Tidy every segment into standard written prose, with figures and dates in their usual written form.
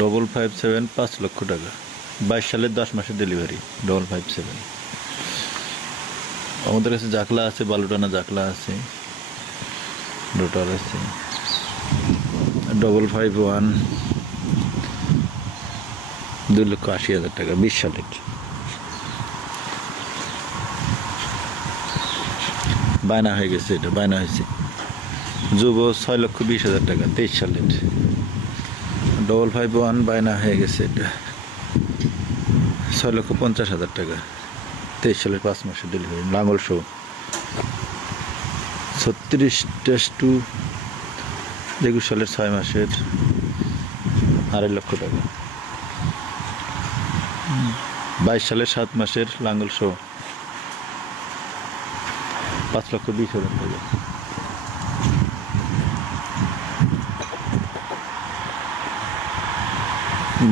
557 5 লক্ষ টাকা, 22 সালের 10 মাসের ডেলিভারি। 557 আমাদের কাছে জাকলা আছে, বালুটানা জাকলা আছে, রোটার আছে। 551 2,80,000 টাকা, 20 সালের। বায়না হয়ে গেছে, এটা বায়না হয়েছে। যুব 6,20,000 টাকা, 23 সালের। 551 বায়না হয়ে গেছে, এটা 6,50,000 টাকা, 23 সালের 5 মাসের ডেলিভারি। লাঙ্গল শো 36-2 21 সালের 6 মাসের, 2.5 লক্ষ টাকা। 22 সালের 7 মাসের লাঙ্গল শো 5,20,000 টাকা।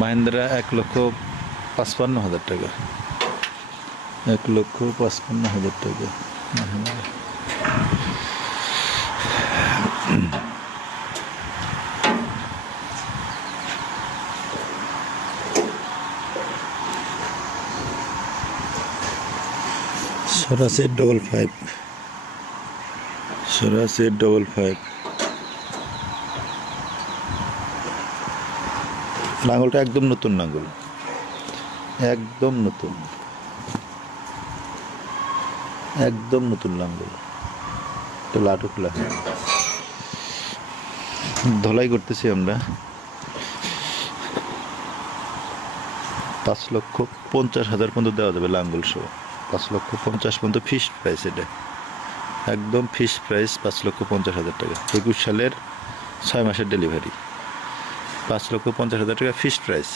মাহিন্দ্রা 1,55,000 টাকা, 1,55,000 টাকা মাহিন্দ্রা। সরাসরি 55, সরাসরি 55। লাঙ্গলটা একদম নতুন লাঙ্গল, একদম নতুন, একদম নতুন লাঙ্গল। এটা লাটু খোলা, ধলাই করতেছি আমরা। 5,50,000 পর্যন্ত দেওয়া যাবে লাঙ্গল শো। 5,50,000 পর্যন্ত ফিক্সড প্রাইস, এটা একদম ফিক্সড প্রাইস। 5,50,000 টাকা, 21 সালের 6 মাসের ডেলিভারি। 5,50,000 টাকা ফিক্সড প্রাইস।